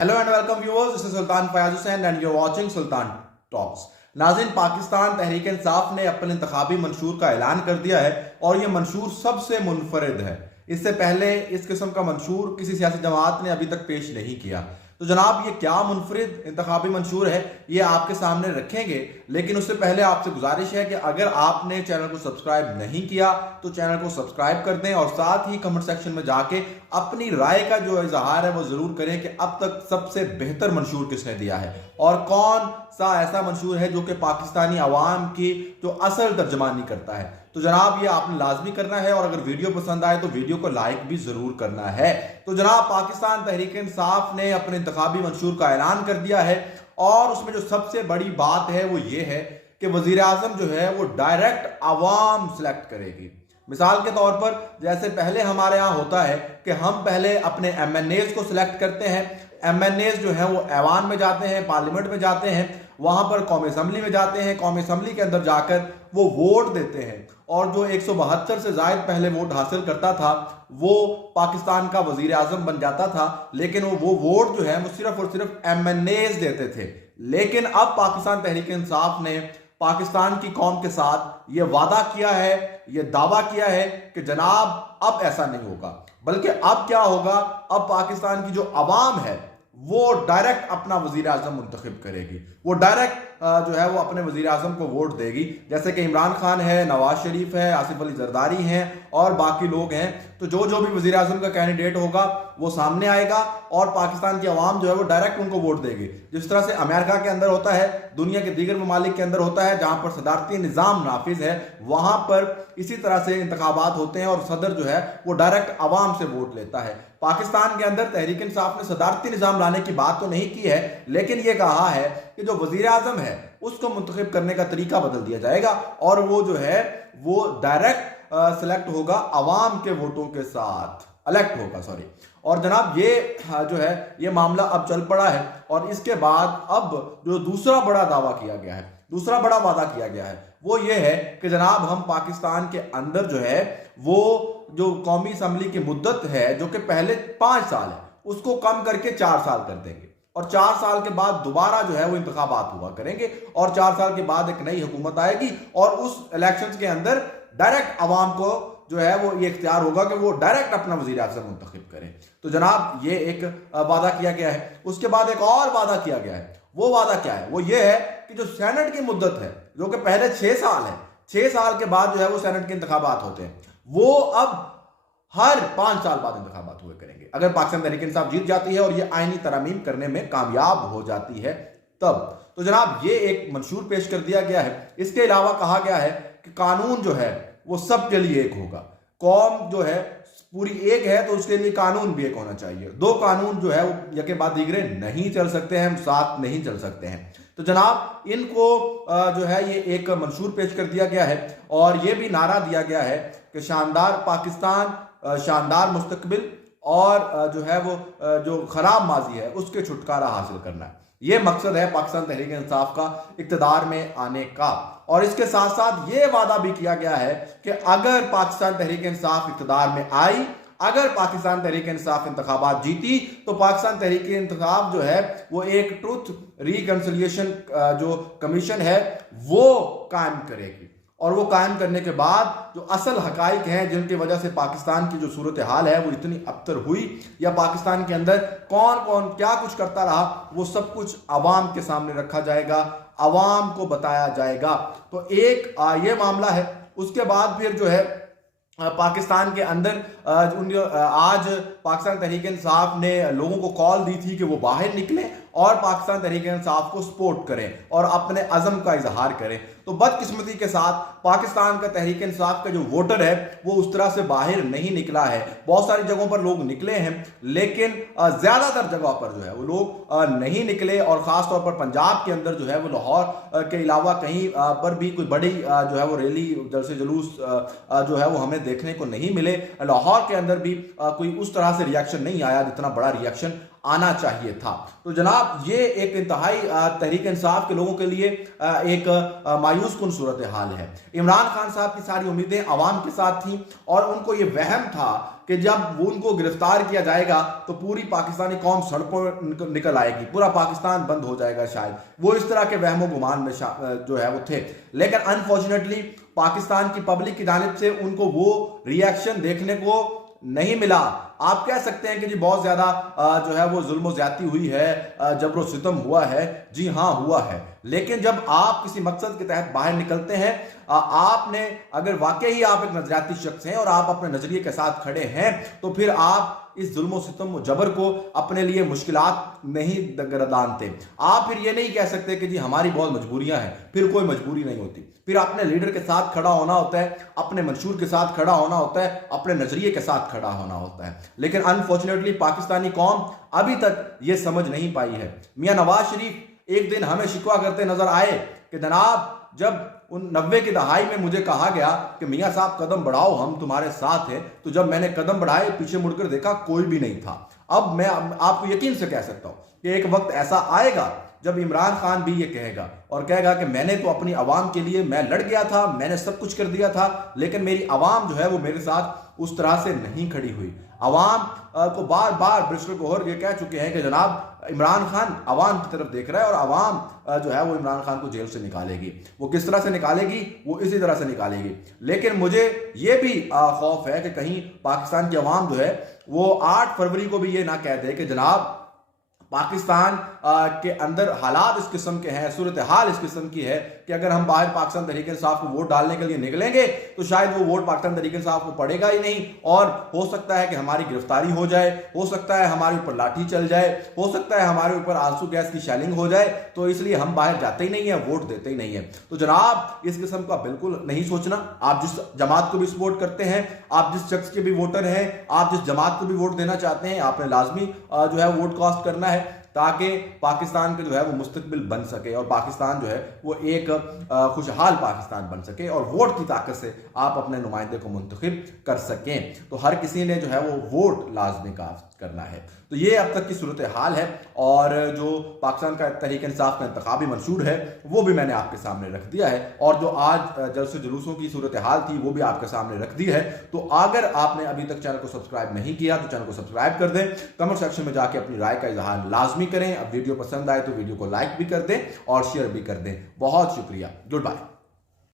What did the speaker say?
Hello and welcome viewers, this is Sultan Fayaz Hussain and you are watching Sultan talks. नाज़रीन, पाकिस्तान तहरीक इंसाफ ने अपने इंतखाबी मंशूर का ऐलान कर दिया है और ये मंशूर सबसे मुनफरिद है। इससे पहले इस किस्म का मंशूर किसी सियासी जमात ने अभी तक पेश नहीं किया। तो जनाब, ये क्या मुनफरिद इंतखाबी मंशूर है ये आपके सामने रखेंगे, लेकिन उससे पहले आपसे गुजारिश है कि अगर आपने चैनल को सब्सक्राइब नहीं किया तो चैनल को सब्सक्राइब कर दें और साथ ही कमेंट सेक्शन में जाके अपनी राय का जो इजहार है वो जरूर करें कि अब तक सबसे बेहतर मंशूर किसने दिया है और कौन सा ऐसा मंशूर है जो कि पाकिस्तानी अवाम की जो असल तर्जमानी करता है। तो जनाब, ये आपने लाजमी करना है और अगर वीडियो पसंद आए तो वीडियो को लाइक भी जरूर करना है। तो जनाब, पाकिस्तान तहरीक इंसाफ ने अपने इंतखाबी मंशूर का ऐलान कर दिया है और उसमें जो सबसे बड़ी बात है वो ये है कि वजीर आजम जो है वो डायरेक्ट अवाम सिलेक्ट करेगी। मिसाल के तौर पर जैसे पहले हमारे यहाँ होता है कि हम पहले अपने एमएनएज को सिलेक्ट करते हैं। एमएनएज जो है वो ऐवान में जाते हैं, पार्लियामेंट में जाते हैं, वहां पर कौमी असम्बली में जाते हैं, कौमी असम्बली के अंदर जाकर वो वोट देते हैं और जो 172 से जायद पहले वोट हासिल करता था वो पाकिस्तान का वजीर आजम बन जाता था। लेकिन वो वोट जो है वो सिर्फ और सिर्फ एमएनएज देते थे। लेकिन अब पाकिस्तान तहरीक इंसाफ ने पाकिस्तान की कौम के साथ ये वादा किया है, ये दावा किया है कि जनाब अब ऐसा नहीं होगा, बल्कि अब क्या होगा, अब पाकिस्तान की जो अवाम है वो डायरेक्ट अपना वजीर आजम मुंतखब करेगी। वो डायरेक्ट जो है वो अपने वजीर आजम को वोट देगी। जैसे कि इमरान खान है, नवाज शरीफ है, आसिफ अली जरदारी हैं और बाकी लोग हैं। तो जो भी वजीर आजम का कैंडिडेट होगा वो सामने आएगा और पाकिस्तान की आवाम जो है वो डायरेक्ट उनको वोट देगी। जिस तरह से अमेरिका के अंदर होता है, दुनिया के दीगर ममालिक के अंदर होता है, जहां पर सदारती निज़ाम नाफिज है, वहां पर इसी तरह से इंतखाबात होते हैं और सदर जो है वो डायरेक्ट अवाम से वोट लेता है। पाकिस्तान के अंदर तहरीक इंसाफ ने सदारती निज़ाम लाने की बात तो नहीं की है, लेकिन ये कहा है कि जो वजीर आजम है उसको मुंतखब करने का तरीका बदल दिया जाएगा और वो जो है वो डायरेक्ट सिलेक्ट होगा, अवाम के वोटों के साथ इलेक्ट होगा, सॉरी। और जनाब, ये जो है ये मामला अब चल पड़ा है और इसके बाद अब जो दूसरा बड़ा दावा किया गया है, दूसरा बड़ा वादा किया गया है वो ये है कि जनाब हम पाकिस्तान के अंदर जो है वो जो कौमी असम्बली की मुद्दत है जो कि पहले 5 साल है उसको कम करके 4 साल कर देंगे और 4 साल के बाद दोबारा जो है वो इंतखाबात हुआ करेंगे और 4 साल के बाद एक नई हुकूमत आएगी और उस इलेक्शंस के अंदर डायरेक्ट अवाम को जो है वो ये इख्तियार होगा कि वो डायरेक्ट अपना वजीर आज़म मुंतखब करें। तो जनाब, ये एक वादा किया गया है। उसके बाद एक और वादा किया गया है। वो वादा क्या है? वो ये है कि जो सेनेट की मुद्दत है जो कि पहले 6 साल है, 6 साल के बाद जो है वो सेनेट के इंतखाबात होते हैं, वो अब हर 5 साल बाद इंतखाबात हुए करेंगे। अगर पाकिस्तान तहरीक इंसाफ जीत जाती है और ये आईनी तरमीम करने में कामयाब हो जाती है तब। तो जनाब, ये एक मंशूर पेश कर दिया गया है। इसके अलावा कहा गया है कि कानून जो है वो सबके लिए एक होगा। कौम जो है पूरी एक है तो उसके लिए कानून भी एक होना चाहिए। 2 कानून जो है वो यके बाद दीगरे नहीं चल सकते हैं, साथ नहीं चल सकते हैं। तो जनाब, इनको जो है ये एक मंशूर पेश कर दिया गया है और ये भी नारा दिया गया है कि शानदार पाकिस्तान, शानदार मुस्तकबिल और जो है वो जो खराब माजी है उसके छुटकारा हासिल करना है। ये मकसद है पाकिस्तान तहरीक इंसाफ का इक्तदार में आने का। और इसके साथ साथ ये वादा भी किया गया है कि अगर पाकिस्तान तहरीक इंसाफ इक्तदार में आई, अगर पाकिस्तान तहरीक इंसाफ इंतखाबात जीती तो पाकिस्तान तहरीक इंसाफ जो है वो एक ट्रुथ रिकंसिलिएशन जो कमीशन है वो कायम करेगी और वो कायम करने के बाद जो असल हकाइक हैं जिनकी वजह से पाकिस्तान की जो सूरत हाल है वो इतनी अबतर हुई या पाकिस्तान के अंदर कौन कौन क्या कुछ करता रहा, वो सब कुछ अवाम के सामने रखा जाएगा, अवाम को बताया जाएगा। तो एक ये मामला है। उसके बाद फिर जो है पाकिस्तान के अंदर आज पाकिस्तान तहरीक इंसाफ ने लोगों को कॉल दी थी कि वो बाहर निकलें और पाकिस्तान तहरीक इंसाफ को सपोर्ट करें और अपने अज़म का इजहार करें। तो बदकिस्मती के साथ पाकिस्तान का तहरीक इंसाफ का जो वोटर है वो उस तरह से बाहर नहीं निकला है। बहुत सारी जगहों पर लोग निकले हैं लेकिन ज़्यादातर जगहों पर जो है वो लोग नहीं निकले और ख़ास तौर पर पंजाब के अंदर जो है वो लाहौर के अलावा कहीं पर भी कोई बड़ी जो है वो रैली, जलसे जुलूस जो है वो हमें देखने को नहीं मिले। लाहौर के अंदर भी कोई उस तरह से रिएक्शन नहीं आया जितना बड़ा रिएक्शन आना चाहिए था। तो जनाब ये एक इंतहाई तहरीक इंसाफ के लोगों के लिए एक मायूस कुन सूरत हाल है। इमरान खान साहब की सारी उम्मीदें अवाम के साथ थी और उनको ये वहम था कि जब उनको गिरफ्तार किया जाएगा तो पूरी पाकिस्तानी कौम सड़कों पर निकल आएगी, पूरा पाकिस्तान बंद हो जाएगा। शायद वो इस तरह के वहमो गुमान में जो है वो थे, लेकिन अनफॉर्चुनेटली पाकिस्तान की पब्लिक की जानिब से उनको वो रिएक्शन देखने को नहीं मिला। आप कह सकते हैं कि जी बहुत ज्यादा जो है वो जुल्म ज्यादती हुई है, जबरो सितम हुआ है। जी हाँ हुआ है, लेकिन जब आप किसी मकसद के तहत बाहर निकलते हैं, आपने अगर वाकई आप एक नजरियाती शख्स हैं और आप अपने नजरिए के साथ खड़े हैं, तो फिर आप इस जुल्म सितम जबर को अपने लिए मुश्किलात नहीं गर्दानते। आप फिर ये नहीं कह सकते कि जी हमारी बहुत मजबूरियां हैं, फिर कोई मजबूरी नहीं होती। फिर अपने लीडर के साथ खड़ा होना होता है, अपने मंशूर के साथ खड़ा होना होता है, अपने नजरिए के साथ खड़ा होना होता है। लेकिन अनफॉर्चुनेटली पाकिस्तानी कौम अभी तक ये समझ नहीं पाई है। मियां नवाज शरीफ एक दिन हमें शिकवा करते नजर आए कि जनाब जब उन 90 की दहाई में मुझे कहा गया कि मियां साहब कदम बढ़ाओ, हम तुम्हारे साथ हैं, तो जब मैंने कदम बढ़ाए पीछे मुड़कर देखा कोई भी नहीं था। अब मैं आपको यकीन से कह सकता हूं कि एक वक्त ऐसा आएगा जब इमरान खान भी ये कहेगा और कहेगा कि मैंने तो अपनी आवाम के लिए मैं लड़ गया था, मैंने सब कुछ कर दिया था, लेकिन मेरी आवाम जो है वो मेरे साथ उस तरह से नहीं खड़ी हुई। आवाम को बार बार बैरिस्टर गौहर ये कह चुके हैं कि जनाब इमरान खान आवाम की तरफ देख रहा है और आवाम जो है वो इमरान खान को जेल से निकालेगी। वो किस तरह से निकालेगी? वो इसी तरह से निकालेगी। लेकिन मुझे ये भी खौफ है कि कहीं पाकिस्तान की आवाम जो है वो 8 फरवरी को भी ये ना कह दे कि जनाब पाकिस्तान के अंदर हालात इस किस्म के हैं, सूरत हाल इस किस्म की है कि अगर हम बाहर पाकिस्तान तहरीक इंसाफ को वोट डालने के लिए निकलेंगे तो शायद वो वोट पाकिस्तान तहरीक इंसाफ को पड़ेगा ही नहीं, और हो सकता है कि हमारी गिरफ्तारी हो जाए, हो सकता है हमारे ऊपर लाठी चल जाए, हो सकता है हमारे ऊपर आंसू गैस की शेलिंग हो जाए, तो इसलिए हम बाहर जाते ही नहीं है, वोट देते ही नहीं है। तो जनाब इस किस्म का बिल्कुल नहीं सोचना। आप जिस जमात को भी सपोर्ट करते हैं, आप जिस शख्स के भी वोटर हैं, आप जिस जमात को भी वोट देना चाहते हैं, आपने लाजमी जो है वोट कास्ट करना है ताकि पाकिस्तान के जो है वो मुस्तकबिल बन सके और पाकिस्तान जो है वो एक खुशहाल पाकिस्तान बन सके और वोट की ताकत से आप अपने नुमाइंदे को मुंतखब कर सकें। तो हर किसी ने जो है वो वोट लाजमी कास्ट करना है। तो ये अब तक की सूरत हाल है और जो पाकिस्तान का तहरीक इंसाफ का इंतखाबी मंशूर है वो भी मैंने आपके सामने रख दिया है, और जो आज जलसे जुलूसों की सूरत हाल थी वो भी आपके सामने रख दी है। तो अगर आपने अभी तक चैनल को सब्सक्राइब नहीं किया तो चैनल को सब्सक्राइब कर दें, कमेंट सेक्शन में जाके अपनी राय का इजहार लाजमी करें। अब वीडियो पसंद आए तो वीडियो को लाइक भी कर दें और शेयर भी कर दें। बहुत शुक्रिया। Good bye.